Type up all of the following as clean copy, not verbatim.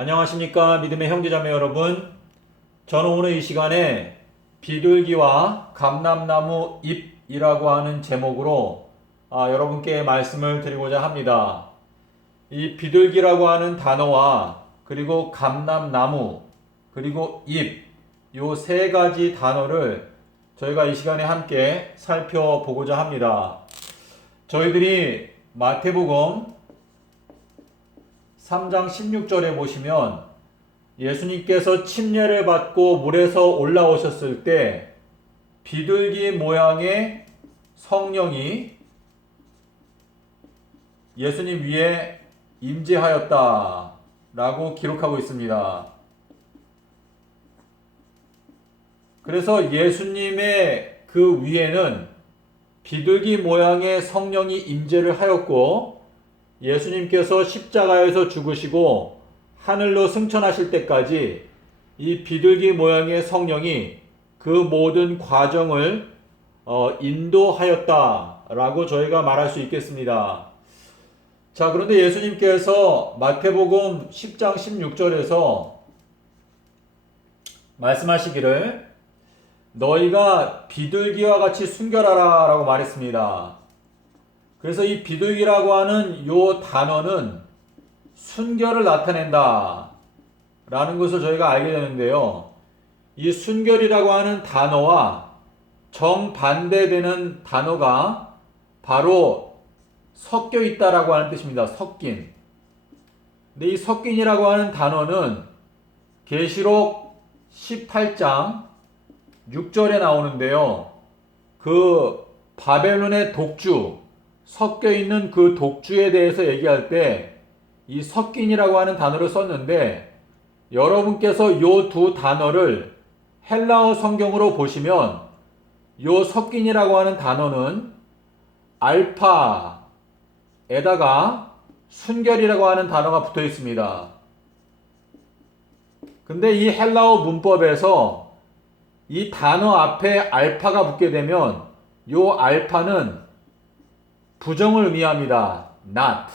안녕하십니까 믿음의 형제자매 여러분. 저는 오늘 이 시간에 비둘기와 감람나무 잎이라고 하는 제목으로 여러분께 말씀을 드리고자 합니다. 이 비둘기라고 하는 단어와 그리고 감람나무 그리고 잎, 요 세 가지 단어를 저희가 이 시간에 함께 살펴보고자 합니다. 저희들이 마태복음 3장 16절에 보시면 예수님께서 침례를 받고 물에서 올라오셨을 때 비둘기 모양의 성령이 예수님 위에 임재하였다 라고 기록하고 있습니다. 그래서 예수님의 그 위에는 비둘기 모양의 성령이 임재를 하였고, 예수님께서 십자가에서 죽으시고 하늘로 승천하실 때까지 이 비둘기 모양의 성령이 그 모든 과정을 인도하였다라고 저희가 말할 수 있겠습니다. 자, 그런데 예수님께서 마태복음 10장 16절에서 말씀하시기를 너희가 비둘기와 같이 순결하라 라고 말했습니다. 그래서 이 비둘기라고 하는 요 단어는 순결을 나타낸다 라는 것을 저희가 알게 되는데요. 이 순결이라고 하는 단어와 정반대되는 단어가 바로 섞여 있다라고 하는 뜻입니다. 섞인. 근데 이 섞인이라고 하는 단어는 계시록 18장 6절에 나오는데요. 그 바벨론의 독주, 섞여 있는 그 독주에 대해서 얘기할 때 이 섞인이라고 하는 단어를 썼는데, 여러분께서 요 두 단어를 헬라어 성경으로 보시면 요 섞인이라고 하는 단어는 알파에다가 순결이라고 하는 단어가 붙어 있습니다. 근데 이 헬라어 문법에서 이 단어 앞에 알파가 붙게 되면 요 알파는 부정을 의미합니다. not.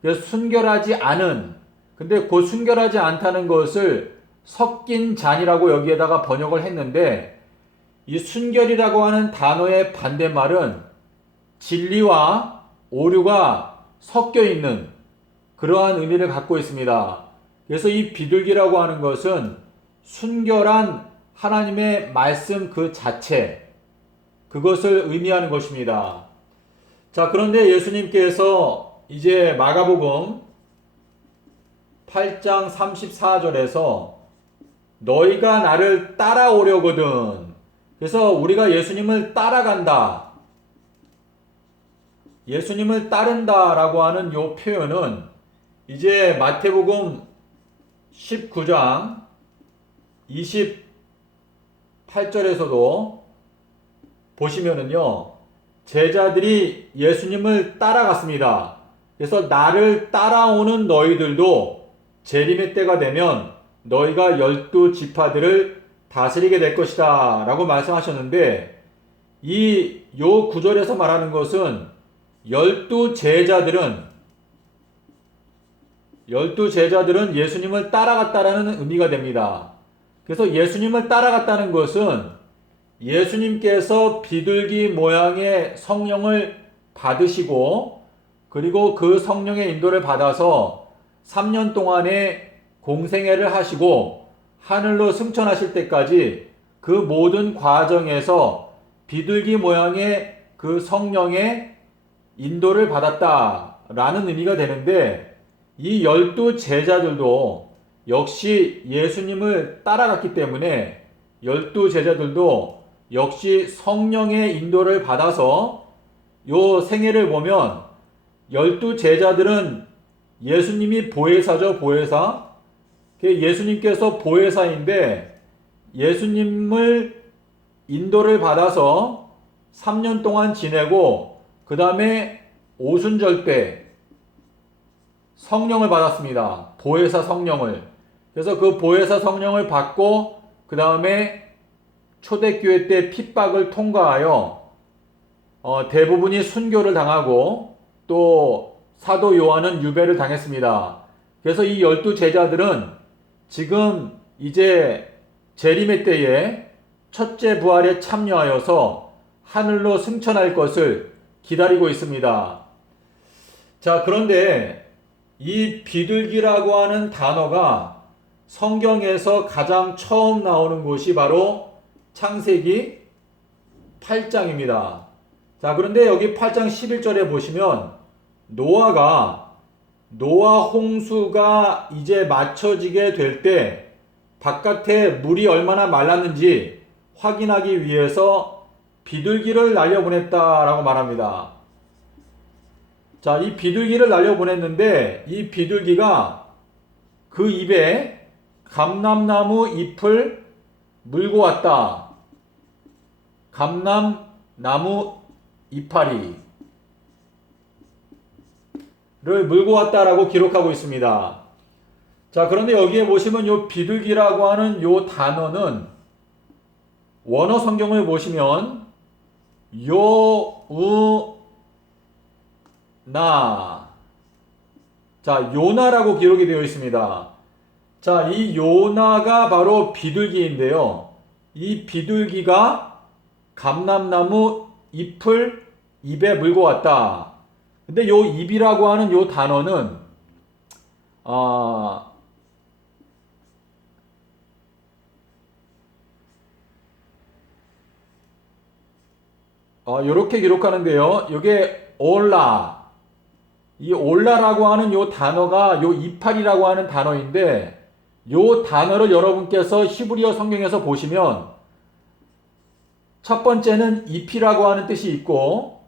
그래서 순결하지 않은. 근데 그 순결하지 않다는 것을 섞인 잔이라고 여기에다가 번역을 했는데, 이 순결이라고 하는 단어의 반대말은 진리와 오류가 섞여 있는 그러한 의미를 갖고 있습니다. 그래서 이 비둘기라고 하는 것은 순결한 하나님의 말씀 그 자체, 그것을 의미하는 것입니다. 자, 그런데 예수님께서 이제 마가복음 8장 34절에서 너희가 나를 따라오려거든. 그래서 우리가 예수님을 따라간다, 예수님을 따른다라고 하는 이 표현은 이제 마태복음 19장 28절에서도 보시면은요, 제자들이 예수님을 따라갔습니다. 그래서 나를 따라오는 너희들도 재림의 때가 되면 너희가 12지파들을 다스리게 될 것이다 라고 말씀하셨는데, 요 구절에서 말하는 것은 12제자들은 예수님을 따라갔다라는 의미가 됩니다. 그래서 예수님을 따라갔다는 것은 예수님께서 비둘기 모양의 성령을 받으시고, 그리고 그 성령의 인도를 받아서 3년 동안의 공생애를 하시고 하늘로 승천하실 때까지 그 모든 과정에서 비둘기 모양의 그 성령의 인도를 받았다라는 의미가 되는데, 이 12제자들도 역시 예수님을 따라갔기 때문에 12제자들도 역시 성령의 인도를 받아서 요 생애를 보면 12제자들은 예수님이 보혜사죠, 보혜사. 예수님께서 보혜사인데 예수님을 인도를 받아서 3년 동안 지내고 그 다음에 오순절 때 성령을 받았습니다. 보혜사 성령을. 그래서 그 보혜사 성령을 받고 그 다음에 초대교회 때 핍박을 통과하여 대부분이 순교를 당하고 또 사도 요한은 유배를 당했습니다. 그래서 이 12제자들은 지금 이제 재림의 때에 첫째 부활에 참여하여서 하늘로 승천할 것을 기다리고 있습니다. 자, 그런데 이 비둘기라고 하는 단어가 성경에서 가장 처음 나오는 곳이 바로 창세기 8장입니다. 자, 그런데 여기 8장 11절에 보시면 노아 홍수가 이제 맞춰지게 될 때 바깥에 물이 얼마나 말랐는지 확인하기 위해서 비둘기를 날려보냈다라고 말합니다. 자, 이 비둘기를 날려보냈는데 이 비둘기가 그 입에 감람나무 잎을 물고 왔다. 감람나무 이파리를 물고 왔다라고 기록하고 있습니다. 자, 그런데 여기에 보시면 요 비둘기라고 하는 요 단어는 원어 성경을 보시면 요나, 자, 요나라고 기록이 되어 있습니다. 자, 이 요나가 바로 비둘기인데요. 이 비둘기가 감람나무 잎을 입에 물고 왔다. 근데 요 입이라고 하는 요 단어는 요렇게 기록하는데요. 요게 이 올라라고 하는 요 단어가 요 이팔이라고 하는 단어인데 요 단어를 여러분께서 히브리어 성경에서 보시면 첫 번째는 잎이라고 하는 뜻이 있고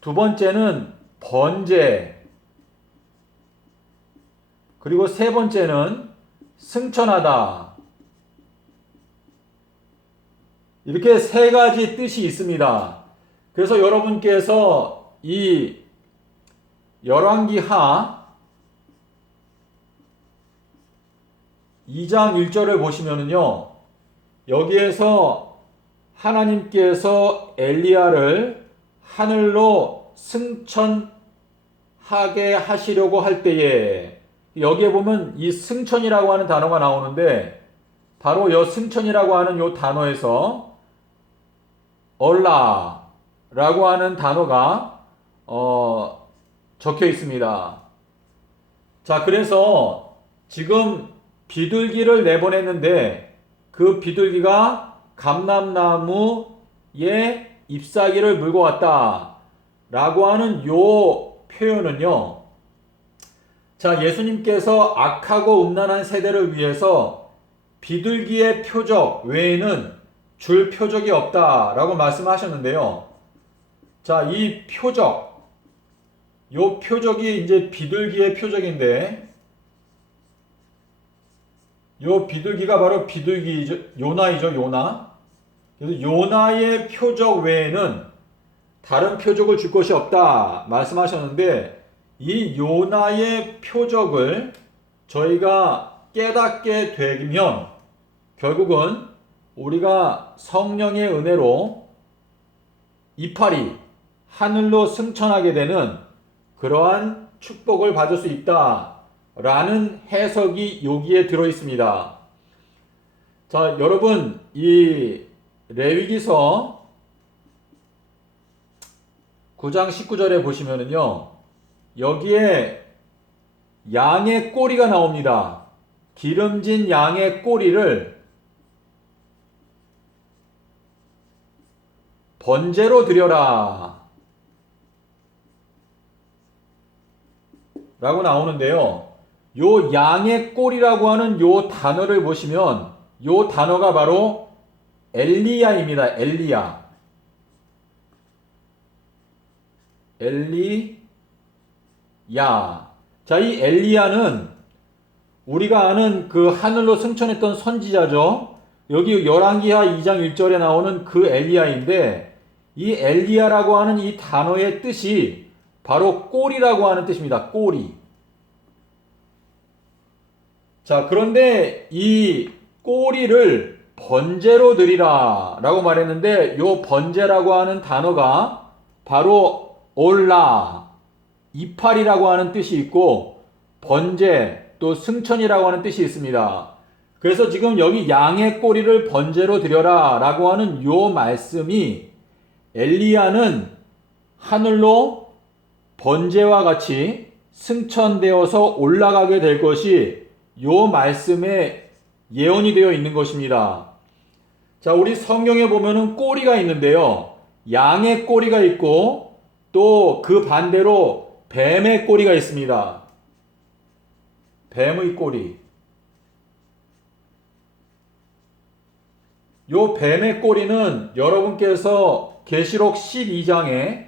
두 번째는 번제, 그리고 세 번째는 승천하다. 이렇게 세 가지 뜻이 있습니다. 그래서 여러분께서 이 열왕기하 2장 1절을 보시면은요, 여기에서 하나님께서 엘리야를 하늘로 승천하게 하시려고 할 때에 여기에 보면 이 승천이라고 하는 단어가 나오는데 바로 이 승천이라고 하는 이 단어에서 얼라라고 하는 단어가 적혀 있습니다. 자, 그래서 지금 비둘기를 내보냈는데 그 비둘기가 감람나무의 잎사귀를 물고 왔다 라고 하는 요 표현은요, 자, 예수님께서 악하고 음란한 세대를 위해서 비둘기의 표적 외에는 줄 표적이 없다 라고 말씀하셨는데요. 자, 이 표적, 요 표적이 이제 비둘기의 표적인데 요 비둘기가 바로 비둘기죠. 요나이죠, 요나. 그래서 요나의 표적 외에는 다른 표적을 줄 것이 없다 말씀하셨는데 이 요나의 표적을 저희가 깨닫게 되면 결국은 우리가 성령의 은혜로 이파리 하늘로 승천하게 되는 그러한 축복을 받을 수 있다라는 해석이 여기에 들어 있습니다. 자, 여러분, 이 레위기서 9장 19절에 보시면은요, 여기에 양의 꼬리가 나옵니다. 기름진 양의 꼬리를 번제로 드려라 라고 나오는데요. 요 양의 꼬리라고 하는 요 단어를 보시면 요 단어가 바로 엘리야입니다. 엘리야. 자, 이 엘리야는 우리가 아는 그 하늘로 승천했던 선지자죠. 여기 열왕기하 2장 1절에 나오는 그 엘리야인데 이 엘리야라고 하는 이 단어의 뜻이 바로 꼬리라고 하는 뜻입니다. 꼬리. 자, 그런데 이 꼬리를 번제로 드리라 라고 말했는데 요 번제라고 하는 단어가 바로 올라, 이팔이라고 하는 뜻이 있고 번제 또 승천이라고 하는 뜻이 있습니다. 그래서 지금 여기 양의 꼬리를 번제로 드려라 라고 하는 요 말씀이 엘리야는 하늘로 번제와 같이 승천되어서 올라가게 될 것이 요 말씀에 예언이 되어 있는 것입니다. 자, 우리 성경에 보면은 꼬리가 있는데요. 양의 꼬리가 있고 또 그 반대로 뱀의 꼬리가 있습니다. 뱀의 꼬리. 요 뱀의 꼬리는 여러분께서 계시록 12장에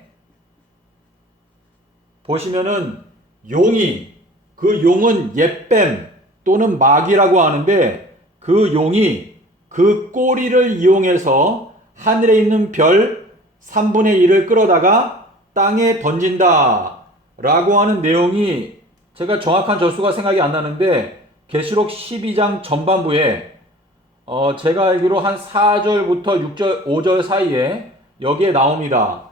보시면은 용이, 그 용은 옛뱀 또는 마귀라고 하는데 그 용이 그 꼬리를 이용해서 하늘에 있는 별 3분의 1을 끌어다가 땅에 던진다 라고 하는 내용이 제가 정확한 절수가 생각이 안 나는데 계시록 12장 전반부에 제가 알기로 한 4절부터 6절, 5절 사이에 여기에 나옵니다.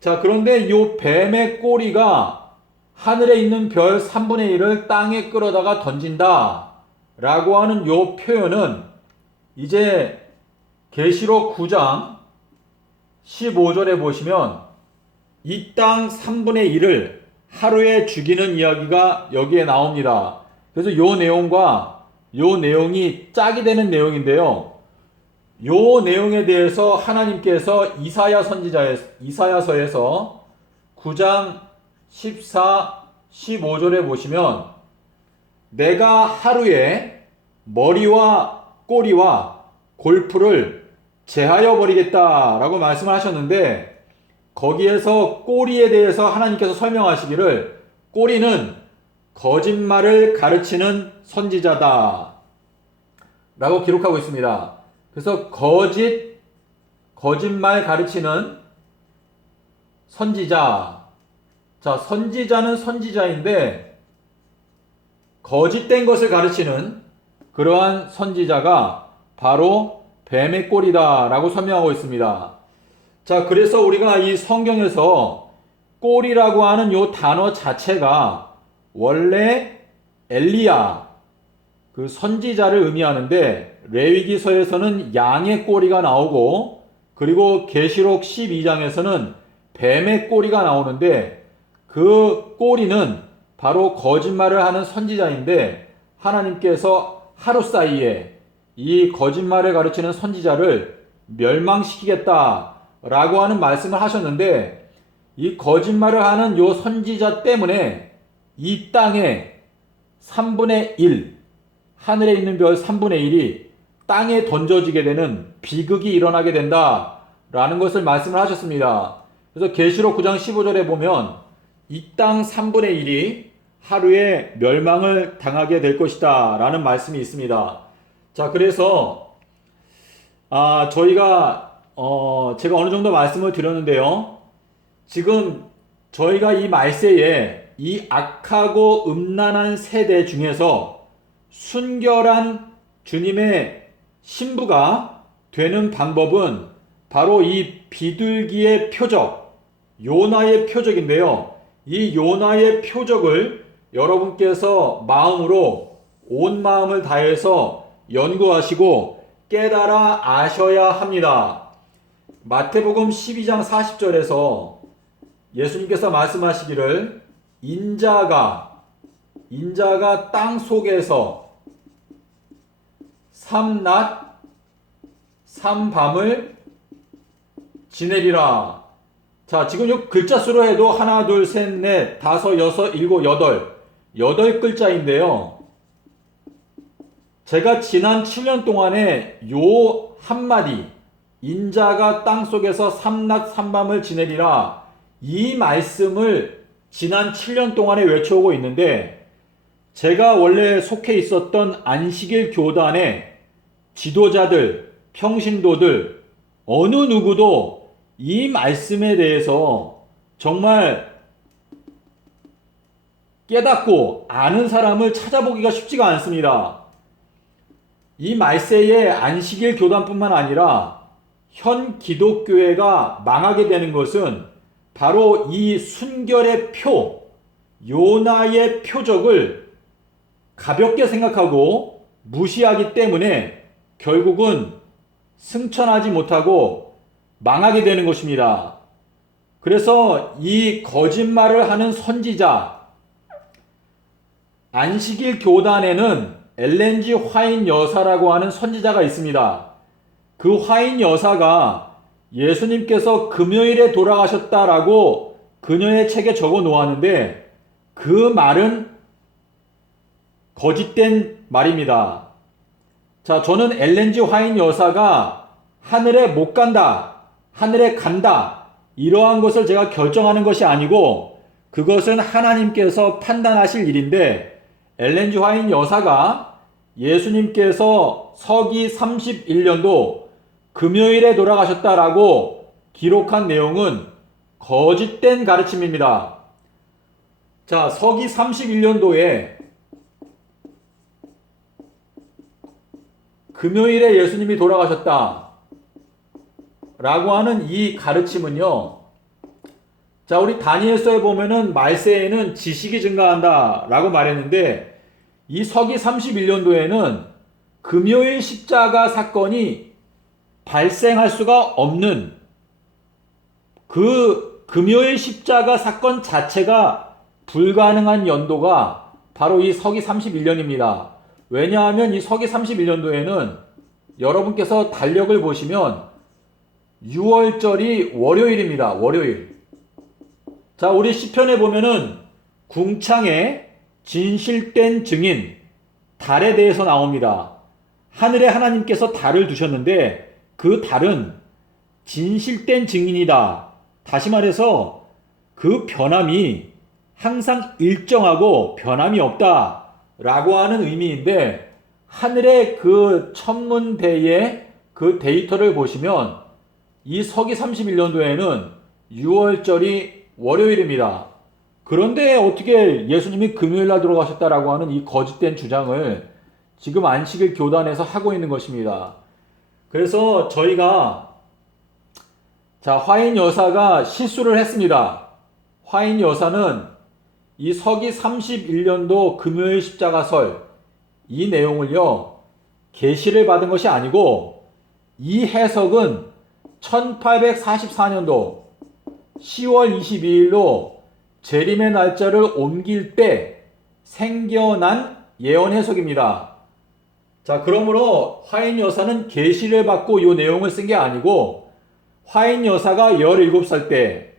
자, 그런데 이 뱀의 꼬리가 하늘에 있는 별 3분의 1을 땅에 끌어다가 던진다 라고 하는 이 표현은 이제 계시록 9장 15절에 보시면 이 땅 3분의 1을 하루에 죽이는 이야기가 여기에 나옵니다. 그래서 요 내용과 요 내용이 짝이 되는 내용인데요. 요 내용에 대해서 하나님께서 이사야서에서 9장 14, 15절에 보시면 내가 하루에 머리와 꼬리와 골프를 제하여 버리겠다라고 말씀을 하셨는데 거기에서 꼬리에 대해서 하나님께서 설명하시기를 꼬리는 거짓말을 가르치는 선지자다 라고 기록하고 있습니다. 그래서 거짓말 가르치는 선지자. 자, 선지자는 선지자인데 거짓된 것을 가르치는 그러한 선지자가 바로 뱀의 꼬리다 라고 설명하고 있습니다. 자, 그래서 우리가 이 성경에서 꼬리라고 하는 요 단어 자체가 원래 엘리야, 그 선지자를 의미하는데 레위기서에서는 양의 꼬리가 나오고 그리고 계시록 12장에서는 뱀의 꼬리가 나오는데 그 꼬리는 바로 거짓말을 하는 선지자인데 하나님께서 하루 사이에 이 거짓말을 가르치는 선지자를 멸망시키겠다 라고 하는 말씀을 하셨는데 이 거짓말을 하는 요 선지자 때문에 이 땅에 3분의 1, 하늘에 있는 별 3분의 1이 땅에 던져지게 되는 비극이 일어나게 된다 라는 것을 말씀을 하셨습니다. 그래서 계시록 9장 15절에 보면 이 땅 3분의 1이 하루에 멸망을 당하게 될 것이다 라는 말씀이 있습니다. 자, 그래서 저희가 제가 어느 정도 말씀을 드렸는데요. 지금 저희가 이 말세에 이 악하고 음란한 세대 중에서 순결한 주님의 신부가 되는 방법은 바로 이 비둘기의 표적, 요나의 표적인데요. 이 요나의 표적을 여러분께서 마음으로 온 마음을 다해서 연구하시고 깨달아 아셔야 합니다. 마태복음 12장 40절에서 예수님께서 말씀하시기를 인자가 땅 속에서 삼낮 삼밤을 지내리라. 자, 지금 이 글자 수로 해도 하나, 둘, 셋, 넷, 다섯, 여섯, 일곱, 여덟 글자인데요. 제가 지난 7년 동안에 요 한마디 인자가 땅속에서 삼낮 삼밤을 지내리라 이 말씀을 지난 7년 동안에 외쳐오고 있는데 제가 원래 속해 있었던 안식일 교단의 지도자들, 평신도들 어느 누구도 이 말씀에 대해서 정말 깨닫고 아는 사람을 찾아보기가 쉽지가 않습니다. 이 말세에 안식일 교단뿐만 아니라 현 기독교회가 망하게 되는 것은 바로 이 순결의 표, 요나의 표적을 가볍게 생각하고 무시하기 때문에 결국은 승천하지 못하고 망하게 되는 것입니다. 그래서 이 거짓말을 하는 선지자, 안식일 교단에는 엘렌 G 화인 여사라고 하는 선지자가 있습니다. 그 화인 여사가 예수님께서 금요일에 돌아가셨다라고 그녀의 책에 적어 놓았는데 그 말은 거짓된 말입니다. 자, 저는 엘렌 G 화인 여사가 하늘에 못 간다, 하늘에 간다, 이러한 것을 제가 결정하는 것이 아니고 그것은 하나님께서 판단하실 일인데, 엘렌 G 화인 여사가 예수님께서 서기 31년도 금요일에 돌아가셨다라고 기록한 내용은 거짓된 가르침입니다. 자, 서기 31년도에 금요일에 예수님이 돌아가셨다 라고 하는 이 가르침은요, 자, 우리 다니엘서에 보면은 말세에는 지식이 증가한다 라고 말했는데, 이 서기 31년도에는 금요일 십자가 사건이 발생할 수가 없는, 그 금요일 십자가 사건 자체가 불가능한 연도가 바로 이 서기 31년입니다. 왜냐하면 이 서기 31년도에는 여러분께서 달력을 보시면 6월절이 월요일입니다. 월요일. 자, 우리 시편에 보면은 궁창에 진실된 증인, 달에 대해서 나옵니다. 하늘에 하나님께서 달을 두셨는데 그 달은 진실된 증인이다. 다시 말해서 그 변함이 항상 일정하고 변함이 없다 라고 하는 의미인데, 하늘의 그 천문대의 그 데이터를 보시면 이 서기 31년도에는 6월절이 월요일입니다. 그런데 어떻게 예수님이 금요일날 돌아가셨다라고 하는 이 거짓된 주장을 지금 안식일 교단에서 하고 있는 것입니다. 그래서 저희가, 자, 화인 여사가 실수를 했습니다. 화인 여사는 이 서기 31년도 금요일 십자가설 이 내용을요, 계시를 받은 것이 아니고 이 해석은 1844년도 10월 22일로 재림의 날짜를 옮길 때 생겨난 예언 해석입니다. 자, 그러므로 화인 여사는 계시를 받고 이 내용을 쓴 게 아니고, 화인 여사가 17살 때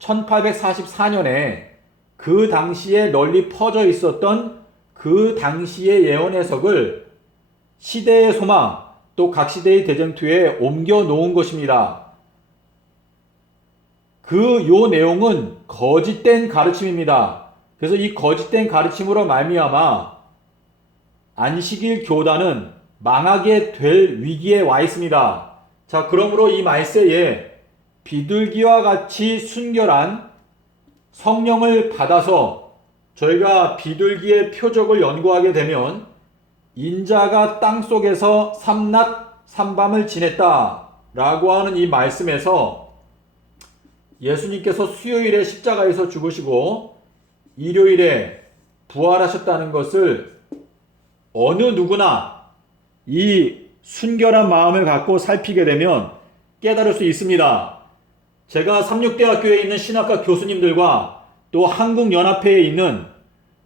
1844년에 그 당시에 널리 퍼져 있었던 그 당시의 예언 해석을 시대의 소망, 또 각 시대의 대쟁투에 옮겨 놓은 것입니다. 요 내용은 거짓된 가르침입니다. 그래서 이 거짓된 가르침으로 말미암아 안식일 교단은 망하게 될 위기에 와 있습니다. 자, 그러므로 이 말세에 비둘기와 같이 순결한 성령을 받아서 저희가 비둘기의 표적을 연구하게 되면 인자가 땅속에서 삼낮 삼밤을 지냈다 라고 하는 이 말씀에서 예수님께서 수요일에 십자가에서 죽으시고 일요일에 부활하셨다는 것을 어느 누구나 이 순결한 마음을 갖고 살피게 되면 깨달을 수 있습니다. 제가 삼육대학교에 있는 신학과 교수님들과 또 한국연합회에 있는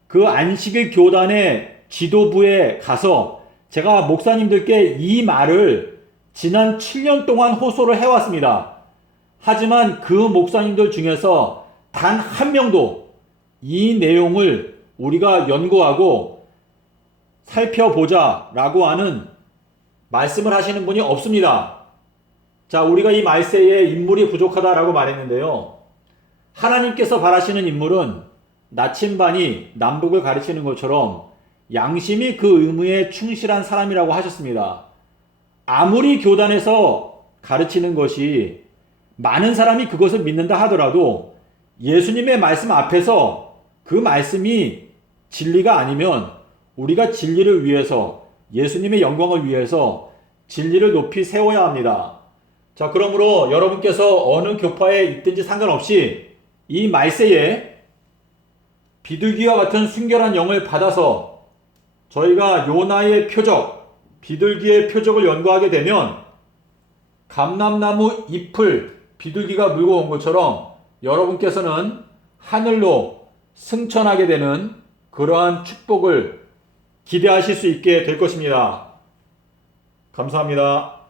그 안식일 교단의 지도부에 가서 제가 목사님들께 이 말을 지난 7년 동안 호소를 해왔습니다. 하지만 그 목사님들 중에서 단 한 명도 이 내용을 우리가 연구하고 살펴보자 라고 하는 말씀을 하시는 분이 없습니다. 자, 우리가 이 말세에 인물이 부족하다라고 말했는데요, 하나님께서 바라시는 인물은 나침반이 남북을 가르치는 것처럼 양심이 그 의무에 충실한 사람이라고 하셨습니다. 아무리 교단에서 가르치는 것이 많은 사람이 그것을 믿는다 하더라도 예수님의 말씀 앞에서 그 말씀이 진리가 아니면 우리가 진리를 위해서, 예수님의 영광을 위해서 진리를 높이 세워야 합니다. 자, 그러므로 여러분께서 어느 교파에 있든지 상관없이 이 말세에 비둘기와 같은 순결한 영을 받아서 저희가 요나의 표적, 비둘기의 표적을 연구하게 되면 감람나무 잎을 비둘기가 물고 온 것처럼 여러분께서는 하늘로 승천하게 되는 그러한 축복을 기대하실 수 있게 될 것입니다. 감사합니다.